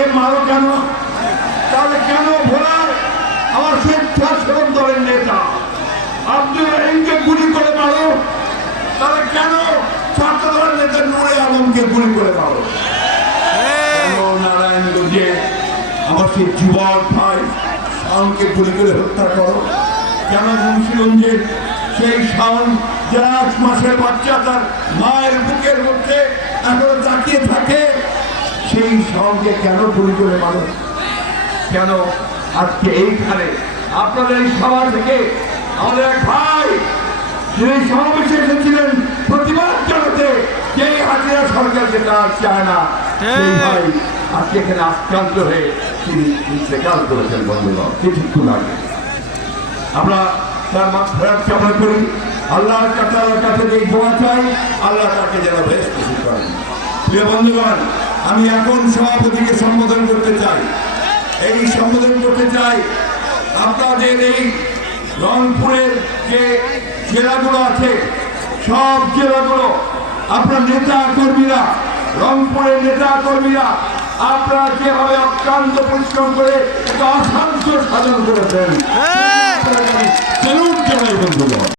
দিয়ে মারো কেন? তাহলে কেন ভোলার আমার স্বেচ্ছাসেবক দলের নেতা আব্দুল রহিমকে গুলি করে মারো? তাহলে কেন ছাত্র দলের নেতা নূরে আলমকে গুলি করে মারো? কেন নারায়ণগঞ্জে আমার সেই যুবক ভাই শাওনকে গুলি করে হত্যা করো? কেন মুন্সিগঞ্জের সেই শাওন যারা 8 মাসের বাচ্চা তার মায়ের বুকের মধ্যে এখনো তাকিয়ে থাকে, সেই শাওনকে কেন গুলি করে মারো? কেন আজকে এইখানে আপনাদের এই সভা থেকে আমাদের এক ভাই যিনি সমাবেশে এসেছিলেন প্রতিবাদ জানাতে, যে হাসিনা সরকার যেটা চায় না, সেই ভাই আজকে এখানে আক্রান্ত হয়ে তিনি ইন্তেকাল করেছেন বন্ধুগণ কিছুক্ষণ আগে। আমরা তার মাগফিরাত কামনা করি, আল্লাহর কাছে যে দোয়া চাই, আল্লাহ তাকে যেন বেশ খুশি করেন। প্রিয় বন্ধুগণ, আমি এখন সভাপতিকে সম্বোধন করতে চাই। এই সম্বোধন করতে চাই আপনাদের এই রংপুরের যে জেলাগুলো আছে, সব জেলাগুলো আপনার নেতা কর্মীরা, রংপুরের নেতা কর্মীরা আপনারা যেভাবে অক্লান্ত পরিশ্রম করে একটা অশান্ত সাধন করেছেন, সেলুট জানাই বন্ধুগণ।